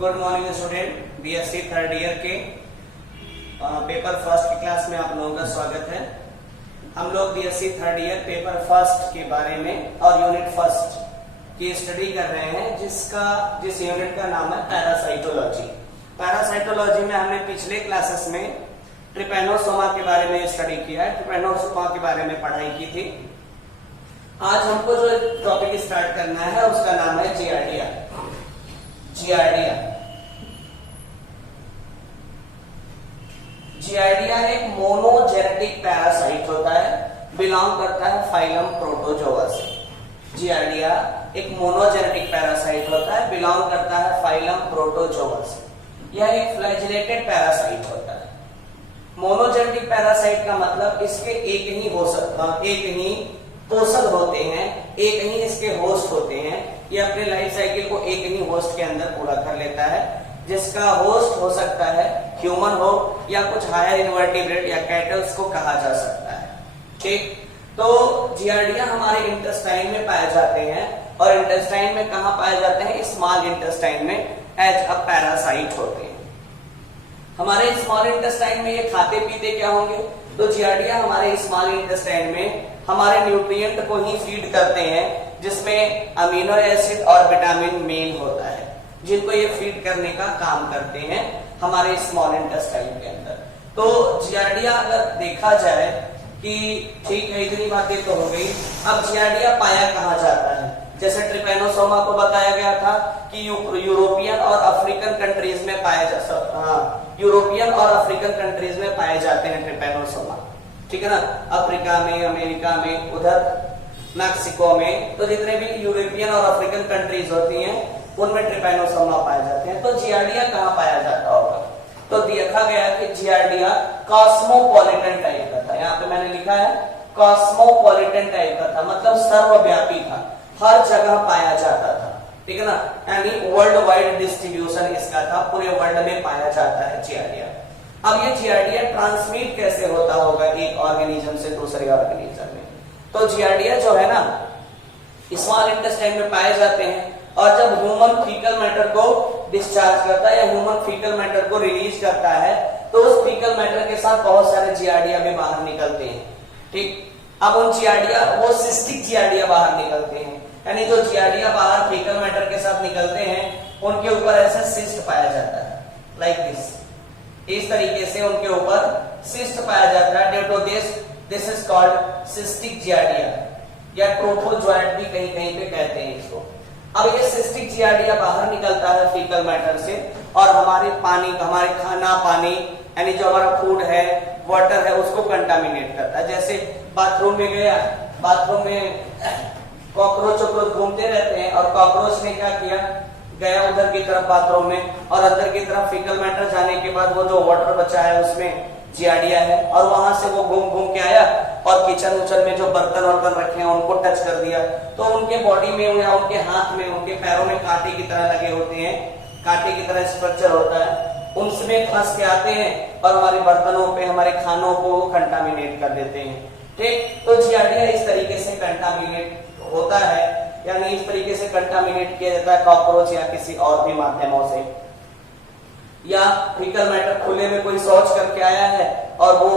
Good morning student, BSc third year के paper first की class में आप लोगों का स्वागत है। हम लोग BSc third year paper first के बारे में और यूनिट फर्स्ट की स्टडी कर रहे हैं, जिस यूनिट का नाम है पैरासाइटोलॉजी। पैरासाइटोलॉजी में हमने पिछले क्लासेस में ट्रिपैनोसोमा के बारे में स्टडी किया है, ट्रिपैनोसोमा के बारे में पढ़ाई की थी। आज हमको जो टॉपिक स्टार्ट करना है उसका नाम है जियार्डिया। जियार्डिया एक मोनोजेनेटिक पैरासाइट होता है, बिलोंग करता है फाइलम प्रोटोजोआ से। जियार्डिया एक मोनोजेनेटिक पैरासाइट होता है, बिलोंग करता है फाइलम प्रोटोजोआ से। यह एक फ्लैजिलेटेड पैरासाइट होता है। मोनोजेनेटिक पैरासाइट का मतलब इसके एक ही पोषक होते हैं, एक ही इसके होस्ट होते हैं। ये अपने लाइफ साइकिल को एक ही होस्ट के अंदर पूरा कर लेता है, जिसका होस्ट हो सकता है ह्यूमन हो या कुछ हायर इनवर्टिब्रेट या कैटल्स को कहा जा सकता है। ठीक, तो जियार्डिया हमारे इंटेस्टाइन में पाए जाते हैं, और इंटेस्टाइन में कहा पाए जाते हैं? स्मॉल इंटेस्टाइन में एज अ पैरासाइट होते हैं। हमारे स्मॉल इंटेस्टाइन में ये खाते पीते क्या होंगे? तो जियार्डिया हमारे स्मॉल इंटेस्टाइन में हमारे न्यूट्रिएंट को ही फीड करते हैं, जिसमें अमीनो एसिड और विटामिन मेन होता है, जिनको ये फीड करने का काम करते हैं हमारे स्मॉल इंटेस्टाइन के अंदर। तो जियार्डिया अगर देखा जाए कि ठीक है, इतनी बातें तो हो गई। अब जियार्डिया पाया कहाँ जाता है? जैसे ट्रिपैनोसोमा को बताया गया था कि यूरोपियन और अफ्रीकन कंट्रीज में पाया जा सकता, यूरोपियन और अफ्रीकन कंट्रीज में पाए जाते हैं ट्रिपैनोसोमा। ठीक है ना, अफ्रीका में, अमेरिका में, उधर मैक्सिको में, तो जितने भी यूरोपियन और अफ्रीकन कंट्रीज होती हैं उनमें ट्रिपैनोसोमा पाए जाते हैं। तो जियार्डिया कहाँ पाया जाता होगा? तो देखा गया कि जियार्डिया कॉस्मोपॉलिटन टाइप का था। यहाँ पे मैंने लिखा है कॉस्मोपॉलिटन टाइप का था, मतलब सर्वव्यापी था, हर जगह पाया जाता था। ठीक है ना, यानी वर्ल्ड वाइड डिस्ट्रीब्यूशन इसका था, पूरे वर्ल्ड में पाया जाता है जियार्डिया। अब ये जियार्डिया ट्रांसमिट कैसे होता होगा एक ऑर्गेनिज्म से दूसरे ऑर्गेनिज्म में? तो जियार्डिया जो है ना, स्मॉल इंटेस्टाइन में पाए जाते हैं, और जब ह्यूमन फीकल मैटर को डिस्चार्ज करता है या ह्यूमन फीकल मैटर को रिलीज करता है, तो उस फीकल मैटर के साथ बहुत सारे जियार्डिया भी बाहर निकलते हैं। ठीक, अब उन जियार्डिया, वो सिस्टिक जियार्डिया बाहर निकलते हैं, यानी जो जियार्डिया बाहर फीकल मैटर के साथ निकलते हैं उनके ऊपर ऐसा सिस्ट पाया जाता है, लाइक दिस। इस तरीके से उनके ऊपर सिस्ट पाया जाता है। Due to this is called cystic Giardia, या ट्रोफोजोइड भी कहीं कहीं पे कहते हैं इसको। अब ये सिस्टिक जियार्डिया बाहर निकलता है फीकल मैटर से, और हमारे खाना पानी, यानी जो हमारा फूड है, वाटर है, उसको कंटामिनेट करता है। जैसे बाथरूम में गया, बाथरूम में कॉकरोच घूमते रहते हैं, और कॉकरोच ने क्या किया, गया उधर की तरफ बाथरूम में, और अंदर की तरफ फीकल मैटर जाने के बाद वो जो वाटर बचा है उसमें जियार्डिया है, और वहां से वो घूम घूम के आया और किचन उचन में जो बर्तन वर्तन रखे हैं उनको टच कर दिया, तो उनके बॉडी में या उनके हाथ में, उनके पैरों में कांटे की तरह लगे होते हैं, कांटे की तरह स्ट्रक्चर होता है, उनमें फंस के आते हैं और हमारे बर्तनों पे, हमारे खानों को कंटामिनेट कर देते हैं। ठीक, तो जियार्डिया इस तरीके से कंटामिनेट होता है, यानी इस तरीके से कंटामिनेट किया जाता है कॉकरोच या किसी और भी माध्यमों से। या फीकल मैटर खुले में कोई शौच करके आया है, और वो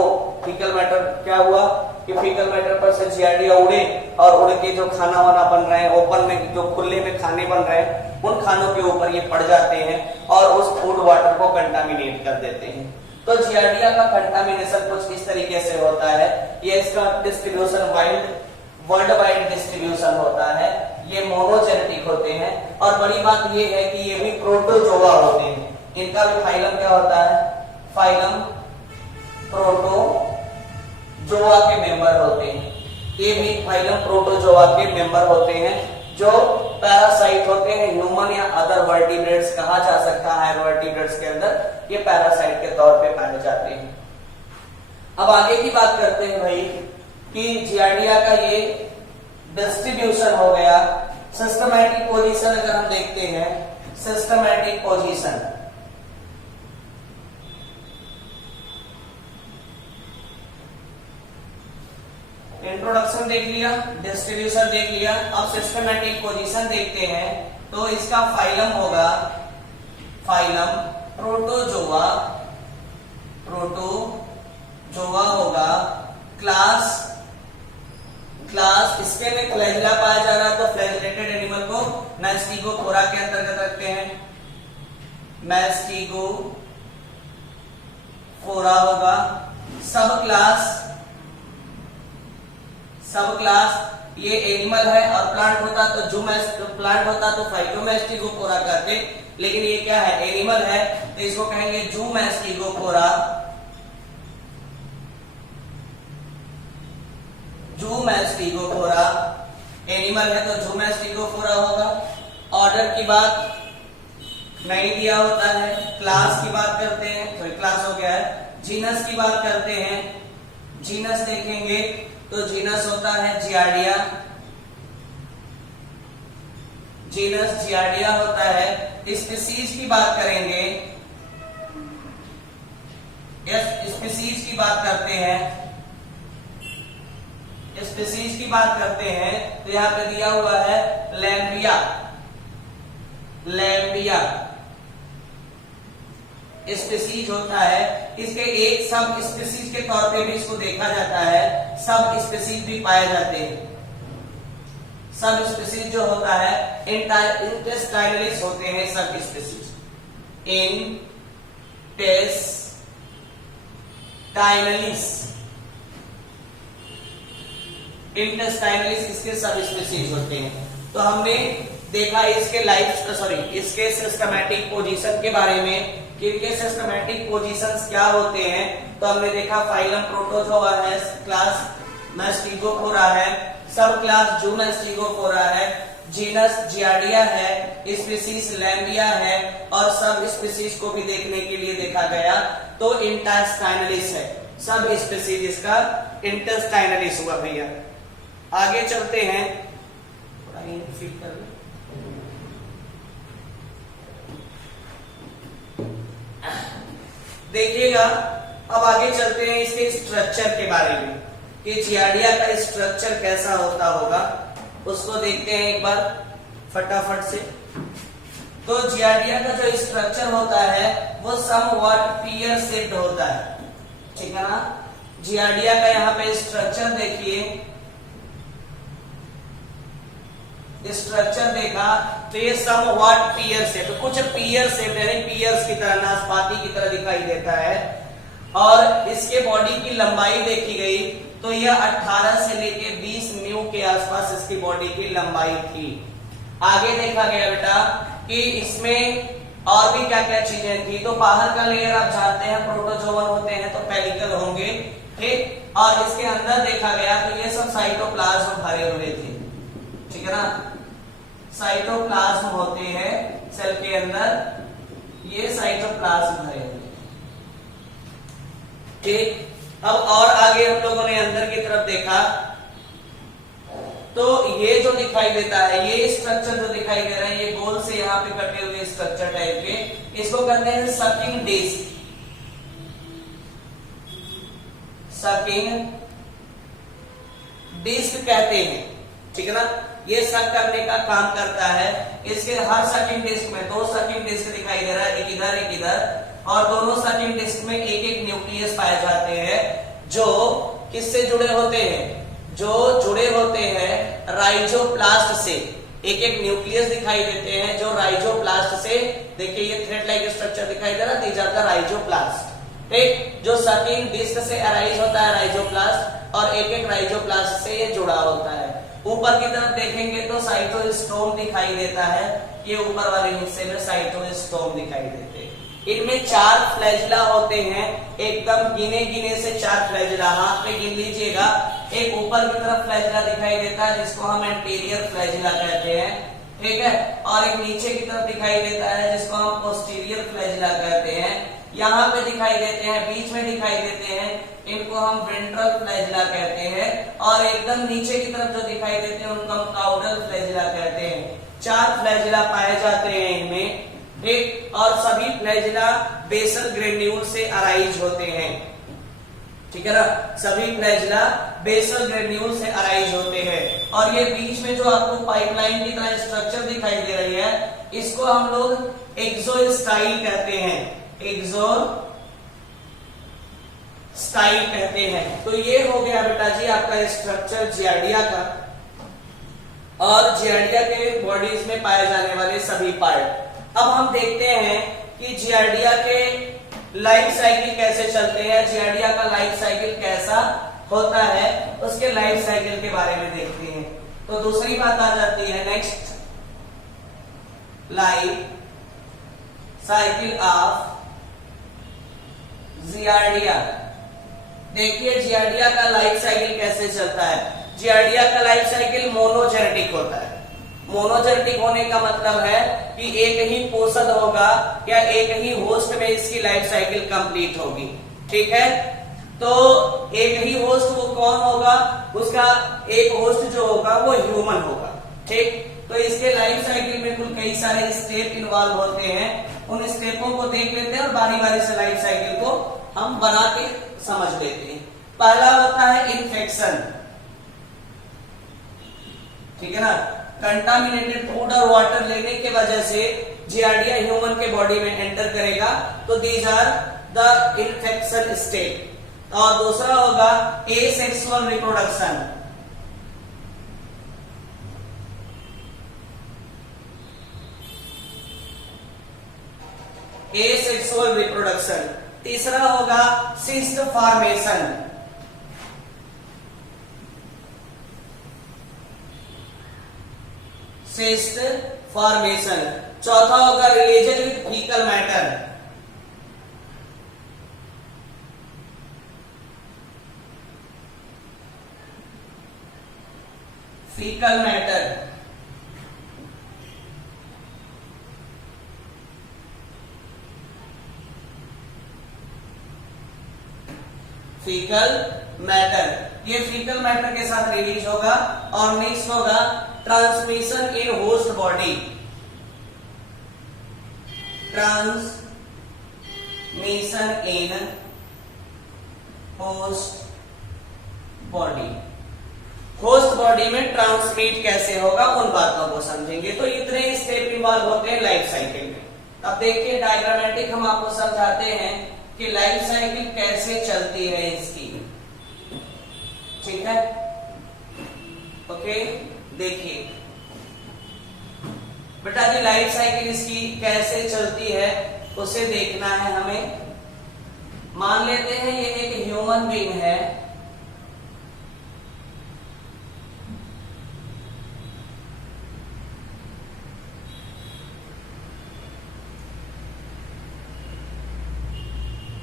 फीकल मैटर क्या हुआ कि फीकल मैटर पर से जियार्डिया उड़े, और उड़ के जो खाना वाना बन रहे हैं, ओपन में जो खुले में खाने बन रहे हैं, उन खानों के ऊपर ये पड़ जाते हैं और उस फूड वाटर को कंटामिनेट कर देते हैं। तो जियार्डिया का कंटामिनेशन कुछ इस तरीके से होता है। ये इसका डिस्ट्रीब्यूशन वर्ल्ड वाइड डिस्ट्रीब्यूशन होता है। ये मोनोजेनेटिक होते हैं, और बड़ी बात ये है कि ये भी प्रोटोजोआ होते हैं। इनका भी फाइलम क्या होता है? फाइलम प्रोटोजोआ के मेंबर होते हैं। ये भी फाइलम प्रोटोजोआ के मेंबर होते हैं, जो पैरासाइट होते हैं। ह्यूमन या अदर वर्टिब्रेट्स कहा जा सकता है, हायर वर्टिब्रेट्स के अंदर ये पैरासाइट के तौर पे पाए जाते हैं। अब आगे की बात करते हैं भाई, कि जियार्डिया का ये डिस्ट्रीब्यूशन हो गया। सिस्टमैटिक पोजीशन अगर हम देखते हैं, सिस्टमैटिक पोजीशन, इंट्रोडक्शन देख लिया, डिस्ट्रीब्यूशन देख लिया। अब सिस्टमैटिक पोजीशन देखते हैं, तो इसका फाइलम होगा फाइलम प्रोटोजोआ, प्रोटोजोआ होगा। क्लास इसके में फ्लैजिला पाया जा रहा है तो फ्लैजिलेटेड एनिमल को मैस्टिगोफोरा के अंतर्गत रखते हैं, मैस्टिगोफोरा होगा। सब क्लास ये एनिमल है और प्लांट होता तो प्लांट होता तो फाइटोमैस्टिगोफोरा कहते, लेकिन ये क्या है, एनिमल है तो इसको कहेंगे जूमैस्टिगोफोरा। जूमैस्टिगोफोरा एनिमल है तो जूमैस्टिगोफोरा होगा। ऑर्डर की बात नहीं दिया होता है, क्लास की बात करते हैं, सॉरी क्लास हो गया है। जीनस की बात करते हैं, जीनस देखेंगे तो जीनस होता है जियार्डिया, जीनस जियार्डिया होता है। स्पीसीज की बात करेंगे, स्पीसीज की बात करते हैं, स्पीसीज की बात करते हैं तो यहां पे दिया हुआ है लैम्बिया, लैम्बिया स्पीसीज होता है। इसके एक सब स्पीसीज के तौर पे भी इसको देखा जाता है, सब स्पीसीज भी पाए जाते हैं। सब स्पीसीज जो होता है इंटेस्टाइनलिस होते हैं, सब स्पीसीज इंटेस्टाइनलिस इसके सब स्पीसीज होते हैं। तो हमने देखा इसके सिस्टमैटिक पोजीशन के बारे में कि इनके सिस्टमैटिक पोजीशंस क्या होते हैं। तो हमने देखा फाइलम प्रोटोजोआ है, क्लास मैस्टिगोफोरा है, सब क्लास जूमैस्टिगोफोरा है, जीनस जियार्डिया है, स्पीसीज लैम्बिया है और सब स्पीसीज को भी देखने के लिए देखा गया तो इंटेस्टाइनलिस है। सब स्पीसीज इसका इंटेस्टाइनलिस हुआ भैया। आगे चलते हैं, थोड़ा फिट कर लो। देखिएगा अब आगे चलते हैं इसके स्ट्रक्चर के बारे में कि जियार्डिया का स्ट्रक्चर कैसा होता होगा, उसको देखते हैं एक बार फटाफट से। तो जियार्डिया का जो स्ट्रक्चर होता है वो समवॉट पीयर शेप्ड होता है, ठीक है ना। जियार्डिया का यहाँ पे स्ट्रक्चर देखिए, स्ट्रक्चर देखा तो ये समवॉट पीयर शेप, कुछ पीयर शेप यानी पीयर्स की तरह, नाशपाती की तरह दिखाई देता है। और इसके बॉडी की लंबाई देखी गई तो यह 18 से लेके 20 म्यू के आसपास इसकी बॉडी की लंबाई थी। आगे देखा गया बेटा कि इसमें और भी क्या क्या चीजें थी। तो बाहर का लेयर आप जानते हैं प्रोटोजोवन होते हैं तो पेलिकल होंगे, ठीक। और इसके अंदर देखा गया तो ये सब साइटोप्लाज्म भरे हुए थे, ठीक है ना। साइटोप्लाज्म होते हैं सेल के अंदर, ये साइटोप्लाज्म भरे हुए, ठीक। अब और आगे हम लोगों ने अंदर की तरफ देखा तो ये जो दिखाई देता है, ये स्ट्रक्चर जो दिखाई दे रहा है, ये गोल से यहाँ पे कटे हुए स्ट्रक्चर टाइप के, इसको कहते हैं सकिंग डिस्क, सकिंग डिस्क कहते हैं, ठीक है ना। ये सक करने का काम करता है। इसके हर सकिंग डिस्क में 2 सकिंग डिस्क दिखाई दे रहा है, एक इधर और दोनों सकिंग डिस्क में एक एक न्यूक्लियस पाए जाते हैं जो किससे जुड़े होते हैं, जो जुड़े होते हैं राइजोप्लास्ट से। एक एक न्यूक्लियस दिखाई देते हैं जो राइजोप्लास्ट से, देखिए ये थ्रेड लाइक स्ट्रक्चर दिखाई दे रहा है, दीज आर द राइजोप्लास्ट, ठीक। जो सकिंग डिस्क से अराइज होता है राइजोप्लास्ट और एक एक राइजोप्लास्ट से ये जुड़ा होता है। ऊपर की तरफ देखेंगे तो साइटोस्टोम दिखाई देता है, ये ऊपर वाले हिस्से में साइटोस्टोम दिखाई देते हैं। इनमें 4 फ्लैजिला होते हैं, एकदम गिने से 4 फ्लैजिला, हाथ पे गिन लीजिएगा। एक ऊपर की तरफ फ्लैजिला दिखाई देता है जिसको हम एंटीरियर फ्लैजिला कहते हैं, ठीक है। और एक नीचे की तरफ दिखाई देता है जिसको हम पोस्टीरियर फ्लैजिला कहते हैं। यहाँ पे दिखाई देते हैं, बीच में दिखाई देते हैं, इनको हम वेंट्रल फ्लैजिला कहते हैं। और एकदम नीचे की तरफ जो दिखाई देते हैं उनको हम काउडल फ्लैजिला कहते हैं। 4 फ्लैजिला पाए जाते हैं इनमें, ठीक। और सभी फ्लैजिला बेसल ग्रेन्यूल से अराइज होते हैं, ठीक है ना। सभी फ्लैजिला बेसल ग्रेन्यूल से अराइज होते हैं। और ये बीच में जो आपको पाइपलाइन की तरह स्ट्रक्चर दिखाई दे रही है, इसको हम लोग एक्सोस्टाइल कहते हैं, एक्सोस्टाइल कहते हैं। तो ये हो गया बेटा जी आपका स्ट्रक्चर जियार्डिया का, और जियार्डिया के बॉडीज में पाए जाने वाले सभी पार्ट। अब हम देखते हैं कि जियार्डिया के लाइफ साइकिल कैसे चलते हैं, जियार्डिया का लाइफ साइकिल कैसा होता है, उसके लाइफ साइकिल के बारे में देखते हैं। तो दूसरी बात आ जाती है next, life cycle of giardia. देखिए जियार्डिया का लाइफ साइकिल कैसे चलता है। जियार्डिया का लाइफ साइकिल मोनोजेनेटिक होता है। मोनोजेनेटिक होने का मतलब है कि एक ही पोषण होगा या एक ही होस्ट में इसकी लाइफ साइकिल कंप्लीट होगी। ठीक है, तो एक ही होस्ट वो कौन होगा, उसका एक होस्ट जो होगा वो ह्यूमन होगा। ठीक, तो इसके लाइफ साइकिल में कुल कई सारे स्टेप इन्वॉल्व होते हैं, उन स्टेपों को देख लेते हैं और बारी बारी से लाइफ साइकिल को हम बना के समझ लेते हैं। पहला होता है इन्फेक्शन, ठीक है ना, कंटामिनेटेड फूड और वाटर लेने के वजह से जियार्डिया ह्यूमन के बॉडी में एंटर करेगा, तो these are the infection state. और दूसरा होगा एसेक्सुअल रिप्रोडक्शन, एसेक्सुअल रिप्रोडक्शन। तीसरा होगा सिस्ट फॉर्मेशन, सिस्ट फॉर्मेशन। चौथा होगा religion with faecal matter, faecal matter. Faecal matter, ये फीकल मैटर के साथ रिलीज होगा। और नेक्स्ट होगा transmission in host body, transmission in host body. Host body में ट्रांसमिट कैसे होगा उन बातों को समझेंगे। तो इतने स्टेप इन्वॉल्व होते हैं लाइफ साइकिल में। अब देखिए डायग्रामेटिक हम आपको समझाते हैं कि लाइफ साइकिल कैसे चलती है इसकी। ठीक है, ओके, देखिए बेटा जी लाइफ साइकिल इसकी कैसे चलती है उसे देखना है हमें। मान लेते हैं ये एक ह्यूमन बीइंग है,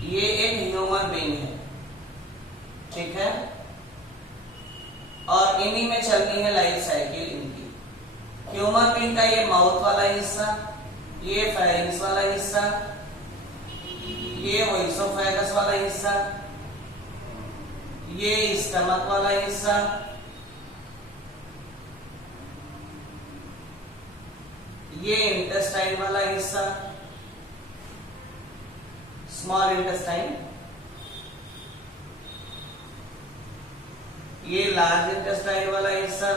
ये एक ह्यूमन बीइंग है, ठीक है, और इन्हीं में चलनी है लाइफ साइकिल इनकी। ह्यूमन बीइंग का ये माउथ वाला हिस्सा, ये फेरिंग्स वाला हिस्सा, ये ओइसोफेगस वाला हिस्सा, ये स्टमक वाला हिस्सा, ये इंटेस्टाइन वाला हिस्सा, स्मॉल इंटेस्टाइन, ये लार्ज इंटेस्टाइन वाला हिस्सा,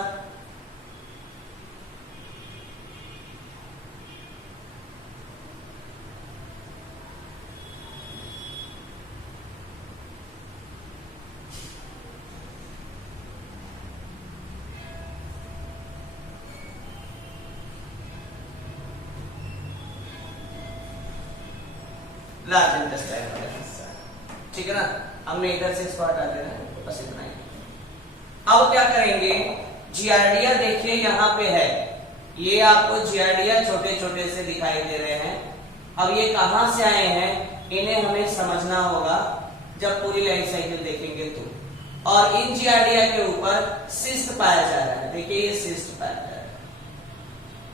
लार्ज इंटेस्टाइन वाला हिस्सा। ठीक है ना, हमने इधर से इसको हटा देना है, बस इतना ही। अब क्या करेंगे, जियार्डिया देखिए यहाँ पे है, ये आपको जियार्डिया छोटे छोटे से दिखाई दे रहे हैं। अब ये कहां से आए हैं इन्हें हमें समझना होगा जब पूरी लाइफ साइकिल देखेंगे तो। और इन जियार्डिया के ऊपर सिस्ट पाया जा रहा है, देखिए ये सिस्ट पाया जा रहा है,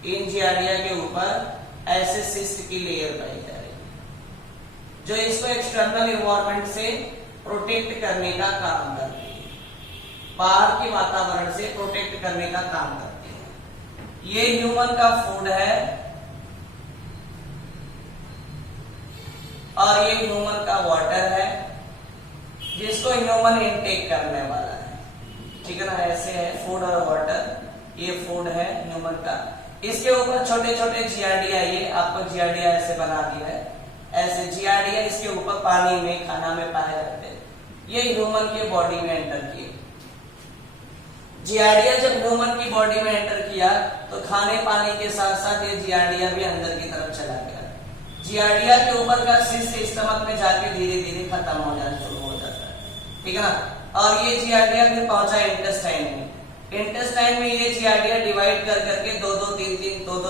इन जियार्डिया के ऊपर ऐसे सिस्ट की लेयर पाई जा रही है जो इसको एक्सटर्नल एनवायरनमेंट से प्रोटेक्ट करने का काम करती है, बाहर के वातावरण से प्रोटेक्ट करने का काम करती है। ये ह्यूमन का फूड है और ये ह्यूमन का वाटर है जिसको ह्यूमन इनटेक करने वाला है। ठीक है ना, ऐसे है फूड और वाटर, ये फूड है ह्यूमन का, इसके ऊपर छोटे छोटे जियार्डिया, ये आपको जियार्डिया ऐसे बना दिया है, ऐसे जियार्डिया इसके ऊपर पानी में खाना में पाए जाते हैं। ये ह्यूमन के बॉडी में एंटर किए। जियार्डिया जब ह्यूमन की बॉडी में एंटर किया तो खाने पानी के साथ साथ ये जियार्डिया भी अंदर की तरफ चला गया। जियार्डिया के ऊपर का सिस्ट स्टमक में जाके धीरे धीरे खत्म हो जाना शुरू हो जाता है, ठीक है ना। और ये जियार्डिया फिर पहुंचा इंटेस्टाइन में। इंटेस्टाइन में ये जियार्डिया डिवाइड कर करके दो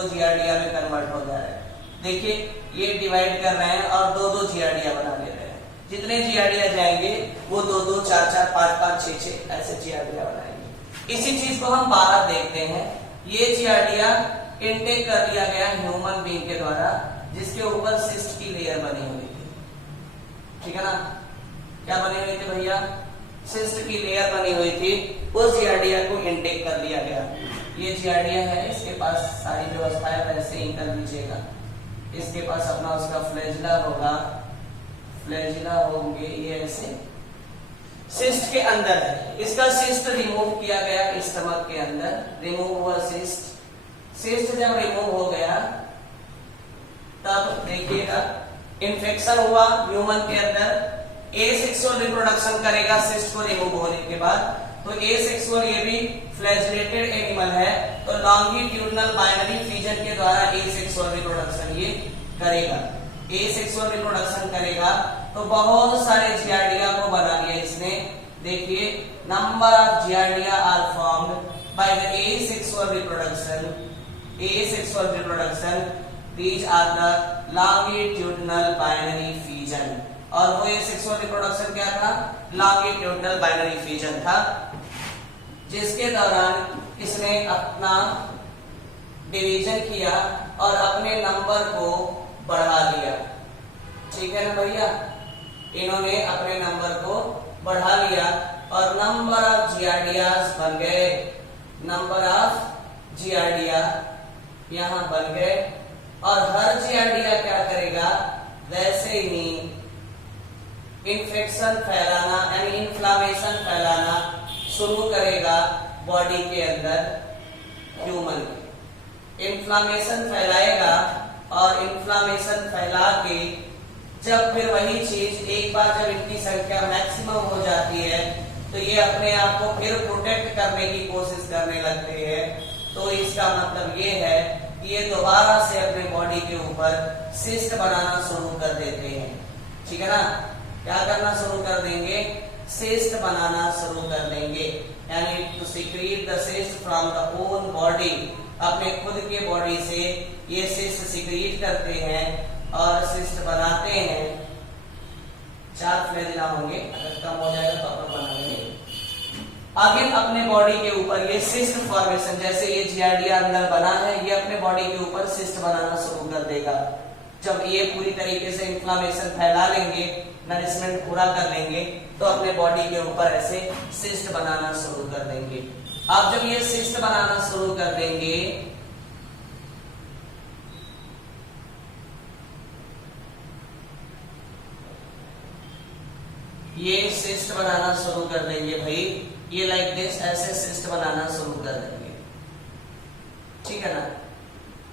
जियार्डिया में कन्वर्ट हो जा रहा है। देखिए ये डिवाइड कर रहे हैं और दो जियार्डिया बना ले रहे हैं। जितने जियार्डिया जाएंगे वो 2 4 4 5 5 6 6 ऐसे जियार्डिया बनाएंगे। इसी चीज को हम बाहर देखते हैं। ये जियार्डिया इनटेक कर लिया गया ह्यूमन बीइंग के द्वारा, जिसके ऊपर सिस्ट की लेयर बनी हुई थी, ठीक है ना। क्या बनी हुई थी भैया? सिस्ट की लेयर बनी हुई थी। उस जियार्डिया को इनटेक कर लिया गया। ये जियार्डिया है, इसके पास सारी व्यवस्था है, वैसे ही कर लीजिएगा। इसके पास अपना उसका फ्लैजिला होगा, फ्लैजिला होंगे ये ऐसे सिस्ट के अंदर है। इसका सिस्ट रिमूव किया गया स्टमक के अंदर, रिमूव हुआ सिस्ट जब रिमूव हो गया तब देखिएगा इन्फेक्शन हुआ ह्यूमन के अंदर। एसेक्सुअल रिप्रोडक्शन करेगा सिस्ट को रिमूव होने के बाद। तो एसेक्सुअल ये भी फ्लैजिलेटेड एनिमल है, तो लॉन्गिट्यूडिनल बाइनरी फिजन के द्वारा एसेक्सुअल रिप्रोडक्शन ये करेगा। एसेक्सुअल रिप्रोडक्शन करेगा तो बहुत सारे जियार्डिया को बना लिया इसने। देखिए number of Giardia are formed by the asexual reproduction. Asexual reproduction these are the longitudinal binary fission। और वो एसेक्सुअल रिप्रोडक्शन क्या था? लॉन्गिट्यूडिनल बाइनरी फिजन था, जिसके दौरान इसने अपना डिवीजन किया और अपने नंबर को बढ़ा लिया, ठीक है ना भैया। इन्होंने अपने नंबर को बढ़ा लिया और नंबर ऑफ जियार्डियाज बन गए। नंबर ऑफ जियार्डिया यहां बन गए और हर जियार्डिया क्या करेगा? वैसे ही इन्फेक्शन फैलाना यानी इन्फ्लामेशन फैलाना शुरू करेगा बॉडी के अंदर ह्यूमन। इन्फ्लामेशन फैलाएगा और इन्फ्लामेशन फैला के जब फिर वही चीज एक बार जब इनकी संख्या मैक्सिमम हो जाती है तो ये अपने आप को फिर प्रोटेक्ट करने की कोशिश करने लगते हैं। तो इसका मतलब ये है कि ये दोबारा से अपने बॉडी के ऊपर सिस्ट बनाना शुरू कर देते हैं, ठीक है ना। क्या करना शुरू कर देंगे? सिस्ट बनाना शुरू कर देंगे, यानी to secrete the cyst from the own body. अपने खुद के बॉडी से ये सिस्ट सीक्रेट करते हैं और सिस्ट बनाते हैं। 4 फ्लैजिला होंगे, अगर कम हो जाएगा तो अपन बना लेंगे। आगे अपने बॉडी के ऊपर ये सिस्ट फॉर्मेशन, जैसे ये जियार्डिया अंदर बना है, ये अपने बॉडी के ऊपर सिस्ट बनाना शुरू कर देगा। जब ये पूरी तरीके से इन्फ्लामेशन फैला लेंगे, नरिशमेंट पूरा कर लेंगे, तो अपने बॉडी के ऊपर ऐसे सिस्ट बनाना शुरू कर देंगे। अब जब ये सिस्ट बनाना शुरू कर देंगे ये सिस्ट बनाना शुरू कर देंगे भाई, ये लाइक दिस ऐसे सिस्ट बनाना शुरू कर देंगे, ठीक है ना।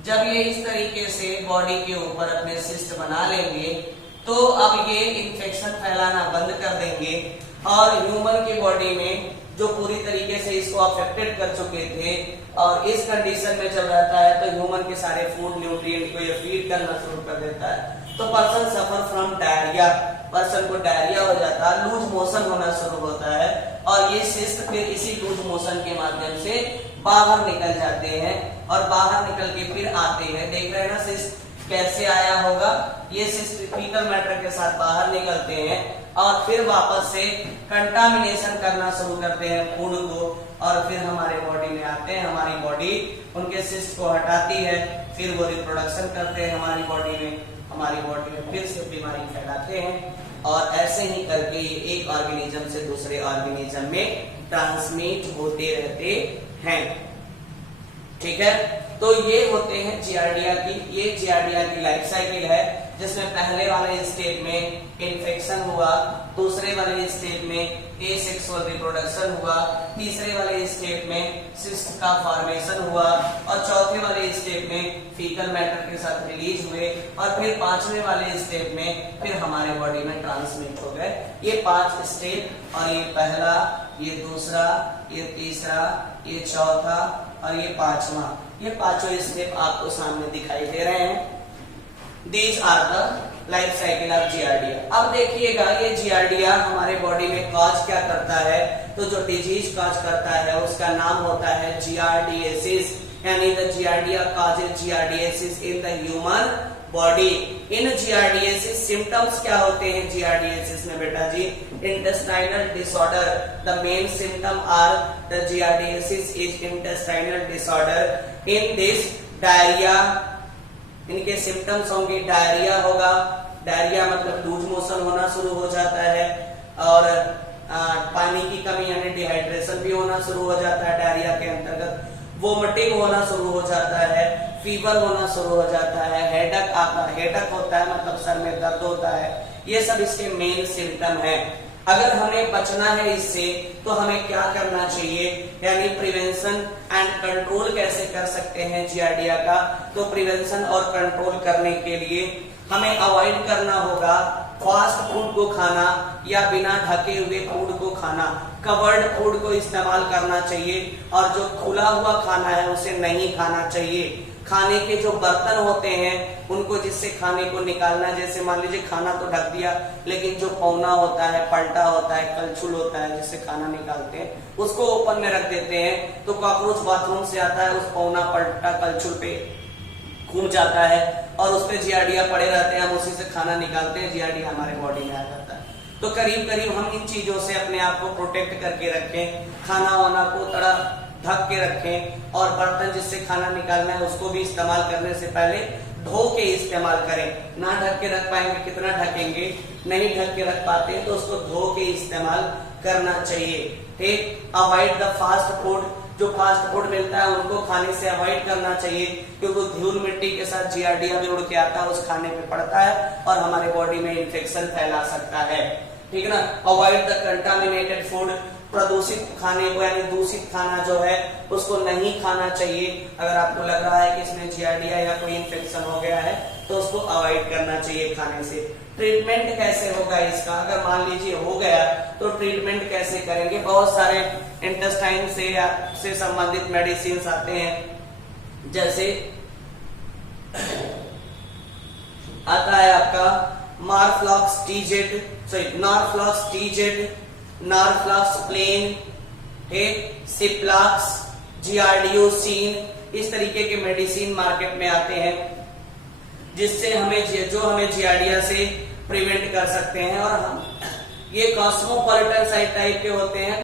जब ये इस तरीके से बॉडी के ऊपर अपने सिस्ट बना लेंगे तो अब ये इन्फेक्शन फैलाना बंद कर देंगे और ह्यूमन की बॉडी में जो पूरी तरीके से इसको अफेक्टेड कर चुके थे और इस कंडीशन में जब रहता है तो ह्यूमन के सारे फूड न्यूट्रिएंट को ये फीड करना शुरू कर देता है। तो person suffer from diarrhoea, person को डायरिया हो जाता है, लूज मोशन होना शुरू होता है और ये सिस्ट फिर इसी लूज मोशन के माध्यम से बाहर निकल जाते हैं और बाहर निकल के फिर आते हैं। देख रहे हैं ना सिस्ट कैसे आया होगा? ये सिस्ट फीकल मैटर के साथ बाहर निकलते हैं और फिर वापस से कंटामिनेशन करना शुरू करते हैं फूड को और फिर हमारे बॉडी में आते हैं। हमारी बॉडी उनके सिस्ट को हटाती है, फिर वो रिप्रोडक्शन करते हैं हमारी बॉडी में, हमारी बॉडी में फिर से बीमारी फैलाते हैं और ऐसे ही करके एक ऑर्गेनिज्म से दूसरे ऑर्गेनिज्म में ट्रांसमिट होते रहते हैं, ठीक है। तो ये होते हैं जियार्डिया की, ये जियार्डिया की लाइफ साइकिल है, जिसमें पहले वाले स्टेज में इन्फेक्शन हुआ, दूसरे वाले स्टेज में एसेक्सुअल रिप्रोडक्शन हुआ, तीसरे वाले स्टेज में सिस्ट का फॉर्मेशन हुआ और चौथे वाले स्टेज में फीकल मैटर के साथ रिलीज हुए और फिर पांचवें वाले स्टेज में फिर हमारे बॉडी में ट्रांसमिट हो गए। ये 5 स्टेज, और ये पहला, ये दूसरा, ये तीसरा, ये चौथा और ये 5वां, ये पांचों स्टेप आपको सामने दिखाई दे रहे हैं। These are the life cycle of giardia. अब देखिएगा ये जियार्डिया हमारे बॉडी में कॉज क्या करता है, तो जो डिजीज कॉज करता है उसका नाम होता है जियार्डिएसिस, यानी the giardia causes giardiasis in the human body. In giardiasis symptoms क्या होते हैं जियार्डिएसिस में बेटा जी? Intestinal disorder, the main symptom are the giardiasis is intestinal disorder. In this diarrhoea, इनके सिम्टम्स होंगे, डायरिया होगा, डायरिया मतलब लूज मोशन होना शुरू हो जाता है और पानी की कमी यानी डिहाइड्रेशन भी होना शुरू हो जाता है डायरिया के अंतर्गत, वोमिटिंग होना शुरू हो जाता है, फीवर होना शुरू हो जाता है, हेडेक आता है, हेडेक होता है मतलब सर में दर्द होता है, ये सब इसके मेन सिम्टम है। अगर हमें बचना है इससे तो हमें क्या करना चाहिए, यानी प्रिवेंशन एंड कंट्रोल कैसे कर सकते हैं जियार्डिया का? तो प्रिवेंशन और कंट्रोल करने के लिए हमें अवॉइड करना होगा फास्ट फूड को खाना या बिना ढके हुए फूड को खाना, कवर्ड फूड को इस्तेमाल करना चाहिए और जो खुला हुआ खाना है उसे नहीं खाना चाहिए। खाने के जो बर्तन होते हैं उनको जिससे खाने को निकालना, जैसे मान लीजिए खाना तो ढक दिया लेकिन जो पौना होता है, पलटा होता है, कलछुल होता है जिससे खाना निकालते हैं, उसको ओपन में रख देते हैं तो कॉकरोच बाथरूम से आता है, उस पौना पलटा कलछुल पे घूम जाता है और उस पे जियार्डिया पड़े रहते हैं, हम उसी से खाना निकालते हैं, जियार्डिया हमारे बॉडी में आ जाता है। तो करीब करीब हम इन चीजों से अपने आप को प्रोटेक्ट करके रखें, खाना वाना को थोड़ा ढक के रखें और बर्तन जिससे खाना निकालना है उसको भी इस्तेमाल करने से पहले धो के इस्तेमाल करें। ना ढक के रख पाएंगे, कितना ढकेंगे, नहीं ढक के रख पाते हैं तो उसको धो के इस्तेमाल करना चाहिए। ठीक, अवॉइड द फास्ट फूड, जो फास्ट फूड मिलता है उनको खाने से अवॉइड करना चाहिए क्योंकि धूल मिट्टी के साथ जियार्डिया भी उड़ के आता है, उस खाने पे पड़ता है और हमारे बॉडी में इन्फेक्शन फैला सकता है। ठीक है ना। अवॉइड द कंटामिनेटेड फूड, प्रदूषित खाने को यानी दूषित खाना जो है उसको नहीं खाना चाहिए। अगर आपको लग रहा है कि इसमें जियार्डिया या कोई इन्फेक्शन हो गया है तो उसको अवॉइड करना चाहिए खाने से। ट्रीटमेंट कैसे होगा इसका, अगर मान लीजिए हो गया तो ट्रीटमेंट कैसे करेंगे? बहुत सारे इंटेस्टाइन से संबंधित मेडिसिन आते हैं, जैसे आता है आपका नॉरफ्लॉक्स टीजेड, नॉरफ्लॉक्स प्लेन, सिप्लाक्स, जियार्डियोसिन, इस तरीके के मेडिसिन मार्केट में आते हैं जिससे हमें जियार्डिया से प्रिवेंट कर सकते हैं। और हम ये कॉस्मोपॉलिटन टाइप के होते हैं।